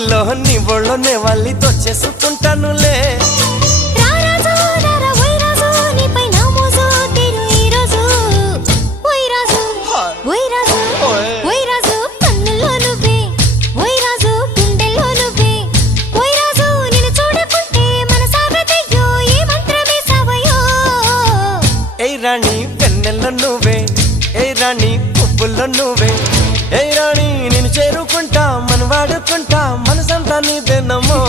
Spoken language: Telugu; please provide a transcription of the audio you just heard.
కౌగిల్లో నీ ఒళ్ళోనే వాళ్ళి తోచేసుకుంటానులే రాణి వెన్నెల్లో నువ్వే ఏ రాణి పువ్వుల్లో నువ్వే ఏ రాణి నేను చేరుకుంటా మనం వాడుకుంటా మనసంతా నీదేనమ్మో